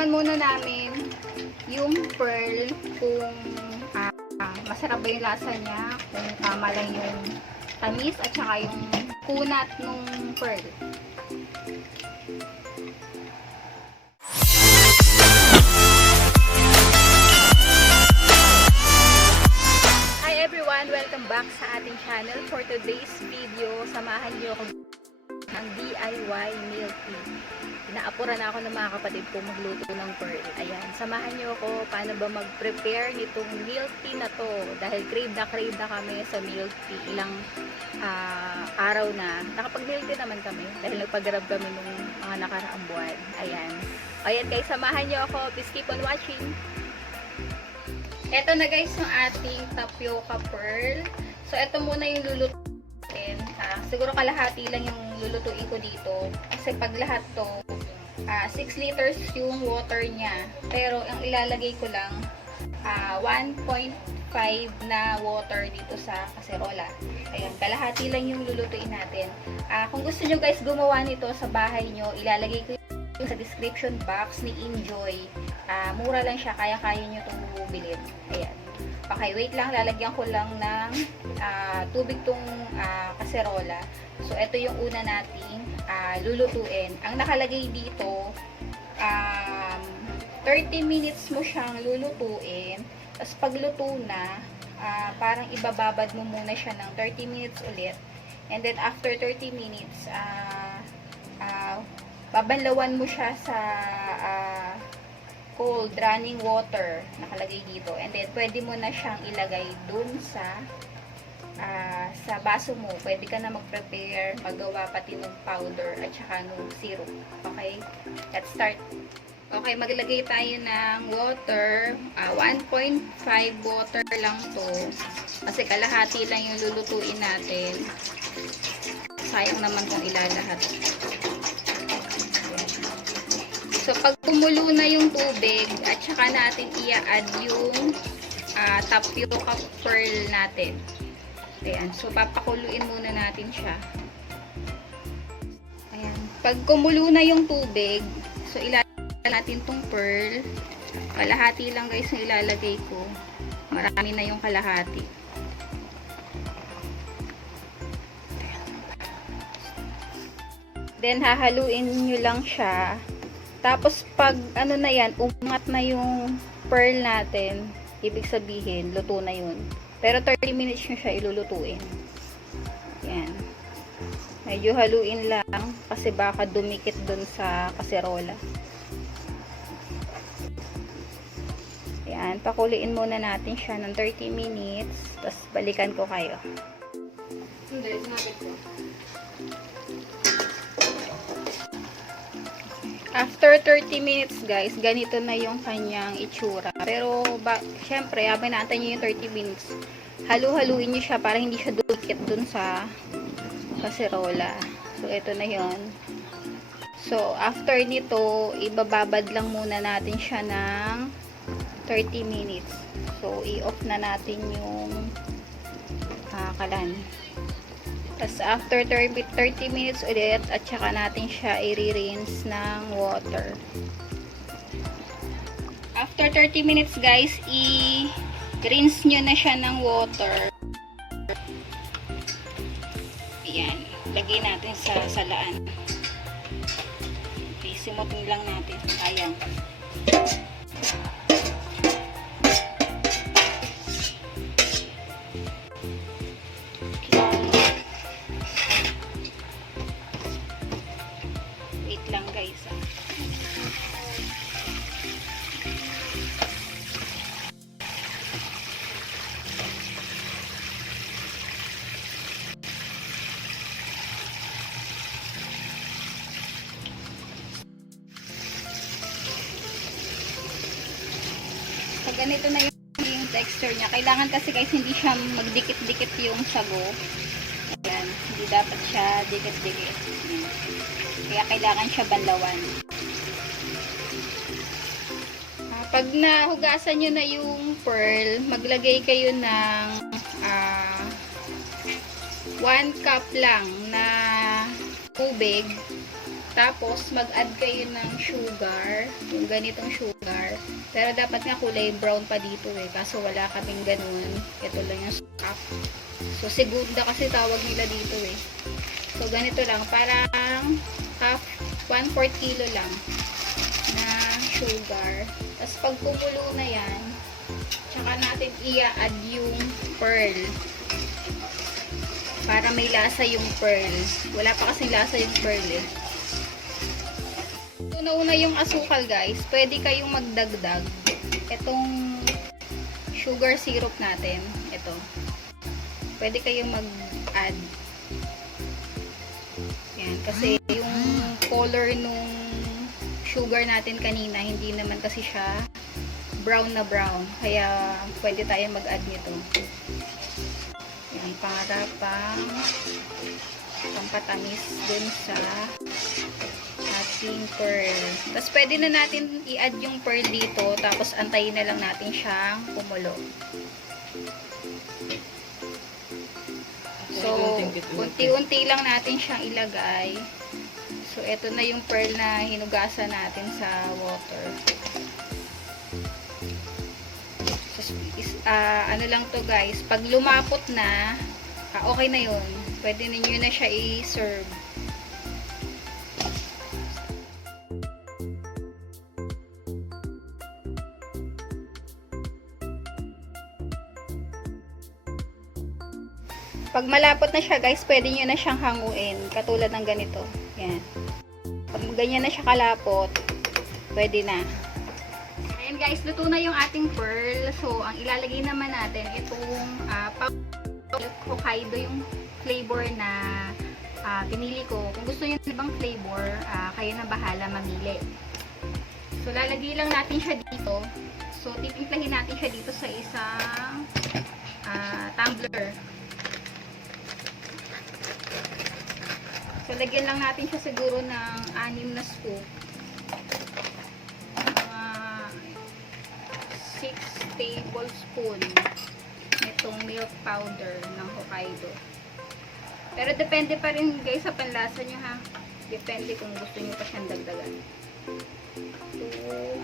Titikman muna namin yung pearl kung masarap ba yung lasa niya, kung tama lang yung tamis at saka yung kunat nung pearl. Hi everyone! Welcome back sa ating channel. For today's video, samahan niyo ako ng DIY milk tea. Inaapuran na ako ng mga kapatid ko magluto ng pearl. Ayan, samahan niyo ako paano ba mag-prepare nitong milk tea na to. Dahil crave na kami sa milk tea. Ilang araw na. Nakapag-milk tea naman kami. Dahil nagpag-grab kami nung mga nakaraang buwan. Ayan. Ayan guys, samahan niyo ako. Please keep on watching. Ito na guys yung ating tapioca pearl. So, ito muna yung lulutuin. Siguro kalahati lang yung lulutuin ko dito. Kasi pag lahat to, 6 liters yung water niya. Pero ang ilalagay ko lang 1.5 na water dito sa kaserola. Ayan, kalahati lang yung lulutuin natin. Kung gusto nyo guys gumawa nito sa bahay nyo, ilalagay ko yung sa description box ni Injoy. Mura lang siya, kaya-kaya nyo itong bilhin. Ayan. Okay, wait lang, lalagyan ko lang ng tubig tong kaserola. So, ito yung una nating lulutuin. Ang nakalagay dito, 30 minutes mo siyang lulutuin. Tapos, pagluto na, parang ibababad mo muna siya ng 30 minutes ulit. And then, after 30 minutes, babanlawan mo siya sa cold running water nakalagay dito, and then pwede mo na siyang ilagay dun sa baso mo. Pwede ka na mag-prepare, magawa pati ng powder at saka ng syrup. Okay, let's start. Okay, maglagay tayo ng water. 1.5 water lang to kasi kalahati lang yung lulutuin natin. Sayang naman kung ilalahat. So, pag kumulo na yung tubig, at saka natin i-add yung tapioca pearl natin. Ayan. So, papakuluin muna natin siya. Ayan. Pag kumulo na yung tubig, so, ilalagay natin tong pearl. Kalahati lang guys yung ilalagay ko. Marami na yung kalahati. Then, hahaluin nyo lang siya. Tapos, pag ano na yan, umangat na yung pearl natin, ibig sabihin, luto na yun. Pero 30 minutes nyo siya ilulutuin. Yan. Medyo haluin lang, kasi baka dumikit dun sa kaserola. Yan. Pakuliin muna natin siya ng 30 minutes. Tapos, balikan ko kayo. Hindi, sinabit ko. After 30 minutes guys, ganito na yung kanyang itsura. Pero, syempre, habang naantay nyo yung 30 minutes, halu-haluin nyo siya para hindi siya dumikit dun sa kaserola. So, ito na yon. So, after nito, ibababad lang muna natin siya ng 30 minutes. So, i-off na natin yung kalan. Tapos, after 30 minutes ulit, at saka natin siya i-rinse ng water. After 30 minutes, guys, i-rinse nyo na siya ng water. Ayan. Lagay natin sa salaan. Okay, simutin lang natin. Ayan. Lang guys. So, ganito na yung texture niya. Kailangan kasi guys hindi siya magdikit-dikit yung sago. Ayan. Hindi dapat siya dikit-dikit. Kaya kailangan siya banlawan. Pag nahugasan nyo na yung pearl, maglagay kayo ng 1 cup lang na tubig. Tapos, mag-add kayo ng sugar. Yung ganitong sugar. Pero dapat nga kulay brown pa dito eh. Kaso wala kaming ganun. Ito lang yung stock. So, segunda kasi tawag nila dito eh. So, ganito lang. Parang half, 1/4 kilo lang na sugar. Tapos, pag kumulo na yan, tsaka natin i-add yung pearl. Para may lasa yung pearl. Wala pa kasing lasa yung pearl eh. Una-una yung asukal guys, pwede kayong magdagdag. Itong sugar syrup natin, ito. Pwede kayong mag-add. Yan, kasi yung color nung sugar natin kanina, hindi naman kasi siya brown na brown. Kaya pwede tayong mag-add nito. Yan, para pampatamis dun sa ating pearl. Tapos, pwede na natin i-add yung pearl dito. Tapos, antayin na lang natin siyang kumulo. So, unti-unti lang natin siyang ilagay. So, ito na yung pearl na hinugasan natin sa water. So, ano lang to guys. Pag lumapot na, okay na yun. Pwede ninyo na siya i-serve. Pag malapot na siya guys, pwede nyo na siyang hanguin. Katulad ng ganito. Yan. Pag ganyan na siya kalapot, pwede na. Ayan guys, luto na yung ating pearl. So, ang ilalagay naman natin, itong Hokkaido yung flavor na pinili ko. Kung gusto nyo ng ibang flavor, kayo na bahala mamili. So, lalagay lang natin siya dito. So, titimplahin natin siya dito sa isang tumbler. So, lagyan lang natin siya siguro ng 6 na scoop. 6 tablespoon nitong milk powder ng Hokkaido. Pero depende pa rin guys sa panlasa nyo ha. Depende kung gusto nyo pa siyang dagdagan. 2,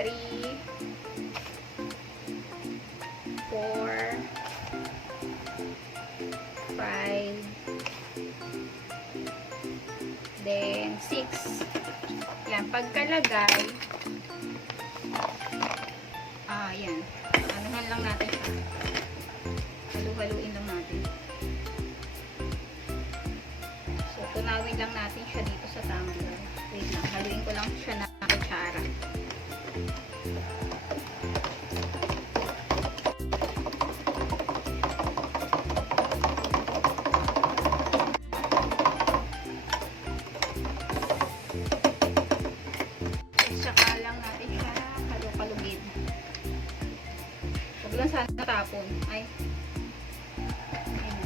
3, 4, 5, then 6. Yan, pagkalagay, yan. Anuhan lang natin siya. Halu-haluin lang natin. So, tunawin lang natin siya dito sa tumbler. Wait lang, haluin ko lang siya na kutsara. Sana natapon. Ay.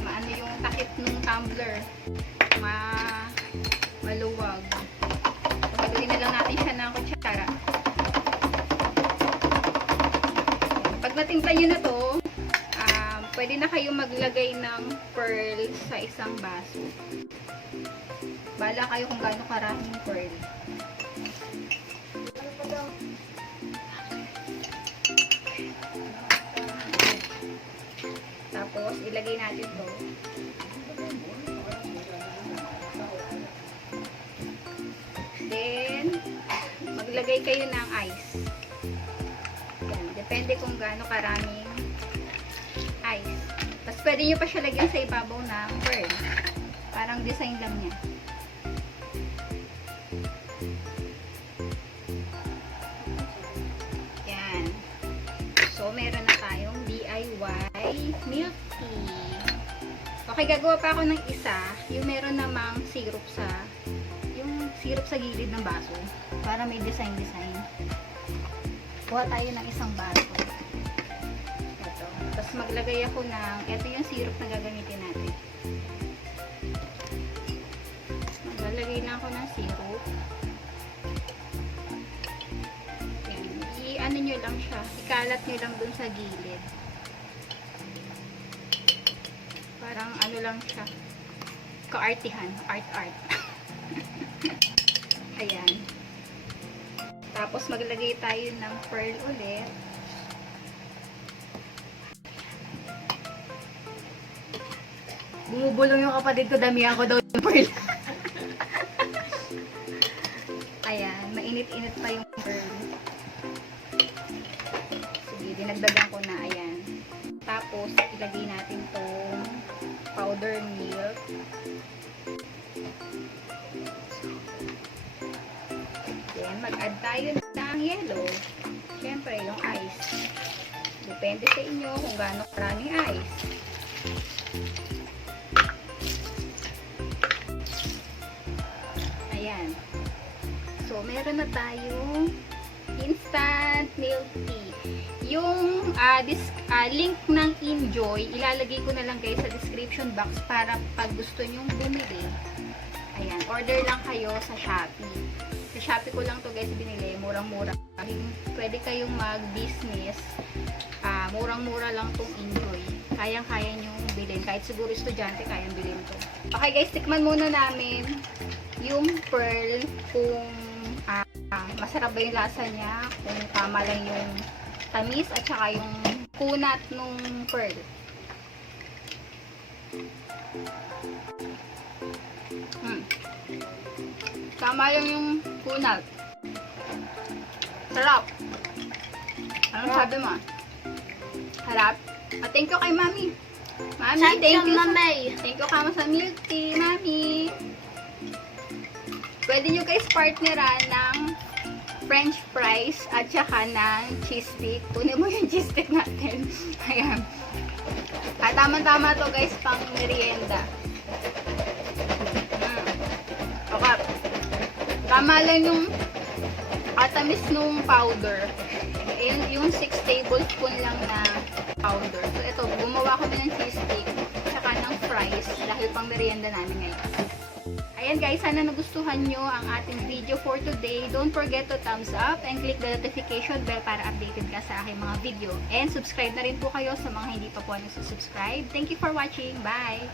Maano yung takip ng tumbler. Maluwag. So, haluin na lang natin siya ng kutsara. Pag natimpla nyo na to, pwede na kayo maglagay ng pearl sa isang baso. Bahala kayo kung gaano karaming pearl. Tapos, ilagay natin to. Then, maglagay kayo ng ice. Yan. Depende kung gaano karaming ice. Tapos, pwede nyo pa siya lagyan sa ibabaw ng pearl. Parang design lang niya. Yan. So, meron na tayong DIY milk tea. Okay, gagawa pa ako ng isa. Yung meron namang syrup sa gilid ng baso. Para may design-design. Kuha tayo ng isang baso. Ito. Tapos maglagay ako ng, ito yung syrup na gagamitin natin. Maglalagay na ako ng syrup. Yan. I-ano nyo lang siya. Ikalat nyo lang dun sa gilid. Parang ano lang siya. kaartihan. Art. Ayan. Tapos maglagay tayo ng pearl ulit. Bumubulong yung kapatid ko, damihan ko daw yung pearl. Ayan, mainit-init pa yung pearl. Sige, dinagdagan ko na, ayan. Tapos, ilagay natin tong powder milk. Then, mag-add tayo ng yellow. Siyempre, yung ice. Depende sa inyo kung gaano karaming ice. Ayan. So, meron na tayong instant milk tea. Yung link ng Injoy, ilalagay ko na lang guys sa description box para pag gusto nyong bumili. Ayan, order lang kayo sa Shopee. Sa Shopee ko lang to guys binili, murang-mura. Pwede kayong mag-business. Murang-mura lang tong Injoy. Kayang-kaya nyong bilhin. Kahit siguro estudyante, kayang bilhin to. Okay guys, tikman muna namin yung pearl kung masarap ba yung lasa niya, kung tama lang yung tamis at saka yung kunat nung pearl. Tama lang yung kunat. Sarap. Anong sabi mo? Sarap. Thank you kay Mami. Mami, thank you. Thank you kamo sa milk tea, Mami. Pwede nyo guys partneran ng French fries at saka ng cheese stick. Kunin mo yung cheese stick natin. Ayan. Tama-tama to guys pang merienda. Okay. Tama lang yung tamis nung powder. Yung 6 tablespoon lang na powder. So ito, gumawa ko din ng cheese stick at saka ng fries dahil pang merienda namin ngayon. Ayan guys, sana nagustuhan nyo ang ating video for today. Don't forget to thumbs up and click the notification bell para updated ka sa aking mga video. And subscribe na rin po kayo sa mga hindi pa po nagsusubscribe. Thank you for watching. Bye!